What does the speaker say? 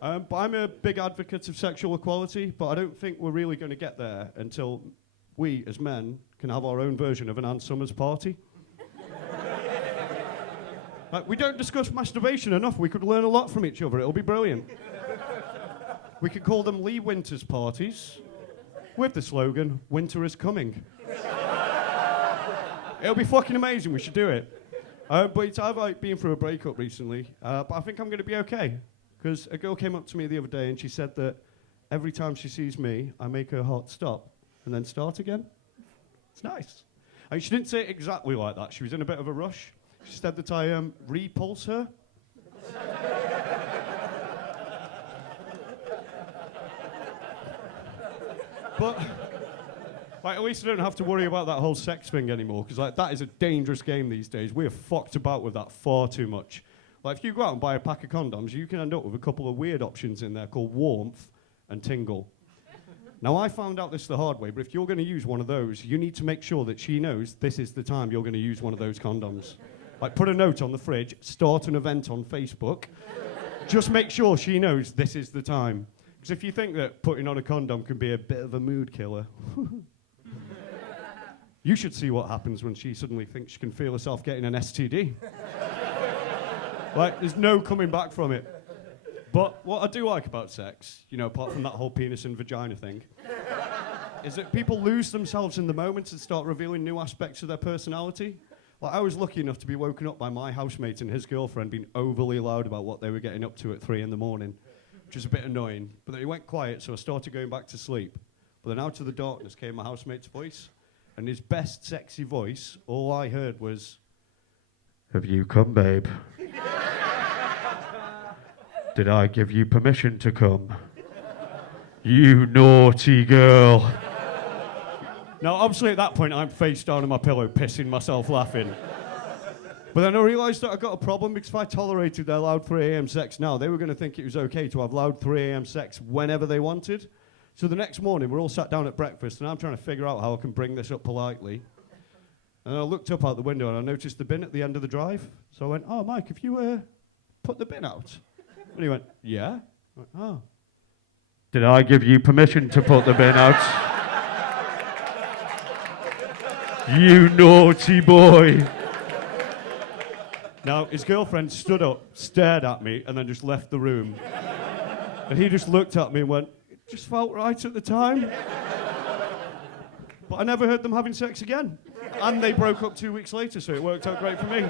But I'm a big advocate of sexual equality, but I don't think we're really going to get there until we, as men, can have our own version of an Ann Summers party. We don't discuss masturbation enough. We could learn a lot from each other. It'll be brilliant. We could call them Lee Winter's parties with the slogan, "Winter is coming." It'll be fucking amazing. We should do it. But I've been through a breakup recently, but I think I'm going to be okay. Because a girl came up to me the other day and she said that every time she sees me, I make her heart stop and then start again. It's nice. And she didn't say it exactly like that. She was in a bit of a rush. She said that I repulse her. But at least I don't have to worry about that whole sex thing anymore, because that is a dangerous game these days. We are fucked about with that far too much. If you go out and buy a pack of condoms, you can end up with a couple of weird options in there called warmth and tingle. Now, I found out this the hard way, but if you're going to use one of those, you need to make sure that she knows this is the time you're going to use one of those condoms. Put a note on the fridge, start an event on Facebook. Just make sure she knows this is the time. Because if you think that putting on a condom can be a bit of a mood killer, you should see what happens when she suddenly thinks she can feel herself getting an STD. There's no coming back from it. But what I do like about sex, apart from that whole penis and vagina thing, is that people lose themselves in the moment and start revealing new aspects of their personality. I was lucky enough to be woken up by my housemate and his girlfriend being overly loud about what they were getting up to at 3 a.m, which is a bit annoying. But then he went quiet, so I started going back to sleep. But then out of the darkness came my housemate's voice, and his best sexy voice, all I heard was, "Have you come, babe? Did I give you permission to come? You naughty girl." Now, obviously at that point, I'm face down on my pillow, pissing myself laughing. But then I realised that I got a problem, because if I tolerated their loud 3 a.m. sex now, they were going to think it was okay to have loud 3 a.m. sex whenever they wanted. So the next morning, we're all sat down at breakfast, and I'm trying to figure out how I can bring this up politely. And I looked up out the window, and I noticed the bin at the end of the drive. So I went, "Oh, Mike, have you put the bin out?" And he went, "Yeah." I went, "Oh. Did I give you permission to put the bin out? You naughty boy." Now, his girlfriend stood up, stared at me, and then just left the room. And he just looked at me and went, "It just felt right at the time." But I never heard them having sex again. And they broke up 2 weeks later, so it worked out great for me.